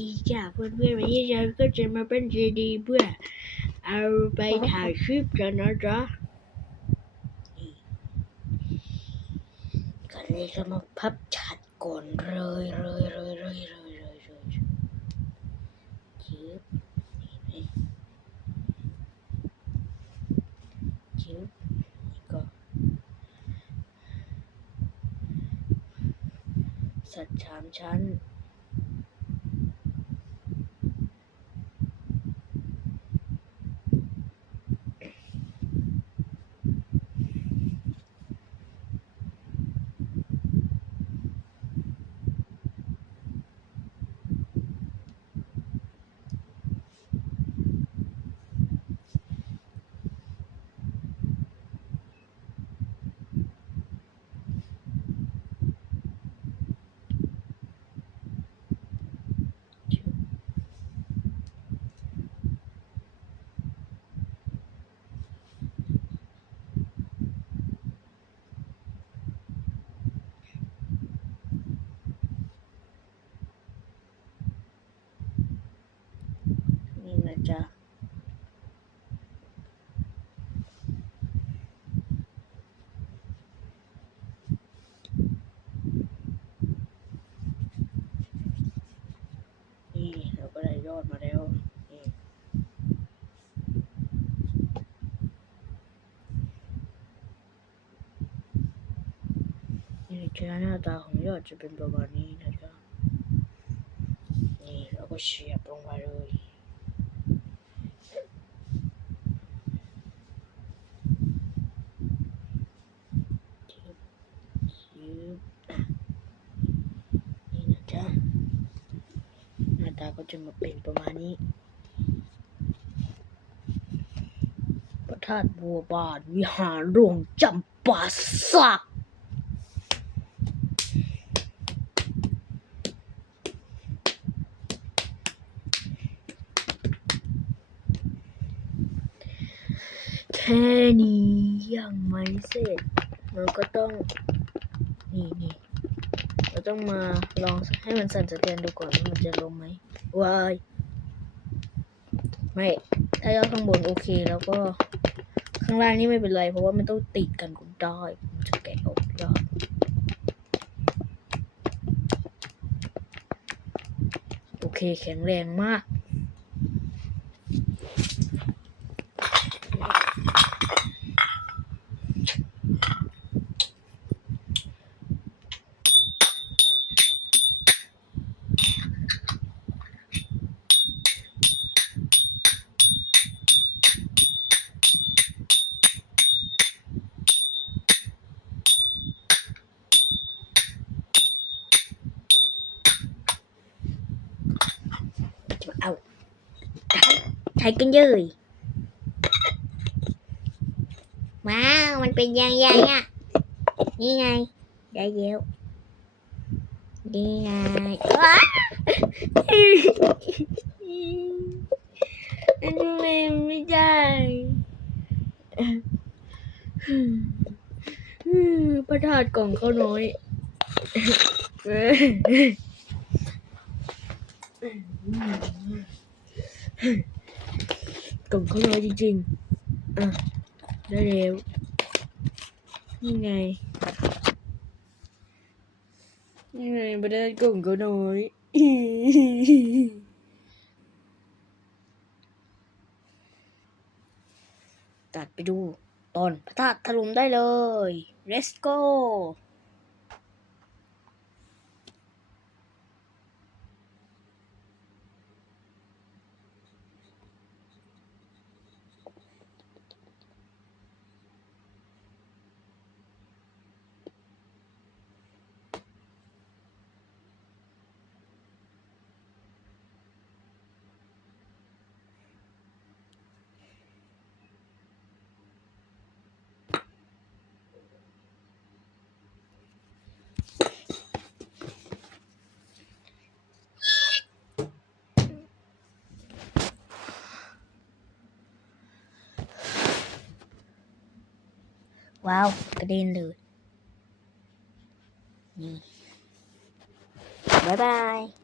ดีจ้ะเพื่อนเพื่อนวันนี้ฉันก็จะมาเป็นเจดีเพื่อเอาไปถ่ายคลิปกันนะจ๊ะก่อนนี้ก็มาพับฉัดก่อนเลยเลยเลยเลยเลยเลยเลยจิ๊บจิ๊บนี่ก็สัดสามชั้น นี่นะ จ๊ะนี่เราก็ได้ยอดมาแล้วนี่นี่จ๊ะหน้าตาของยอดจะเป็นประมาณนี้นะจ๊ะนี่เราก็เฉีย ชืบชืบอะนี่นะจ๊ะ หน้าตา ก็จะมาเป็นประมาณนี้พระธาตุบัวบานวิหารหลวงจำปาสักแค่นี้ยังไม่เสร็จเราก็ต้อง นี่นี่ เราต้องมาลองให้มันสั่นสะเทือนดูก่อนว่ามันจะลงไหมวายไม่ถ้ายอดข้างบนโอเคแล้วก็ข้างล่างนี่ไม่เป็นไร เพราะว่ามันต้องติดกันกูได้มันจะแกะออกยากโอเคแข็งแรงมาก จะเอา ใช้กันเลยว้าว มันเป็นยังไงอะ นี่ไง ได้เยอะนี่ไงว้าอันนี้ไม่ได้ประทาดกล่องเขาน้อย กล่องเขาน้อยจริงๆ อะ ได้แล้ว นี่ไง นี่ไงประเด็นกล่องเขาน้อยตัดไปดู ตอนพระธาตุถล่มได้เลย let's go ว้าวกระเด็นเลยนี่บ๊ายบาย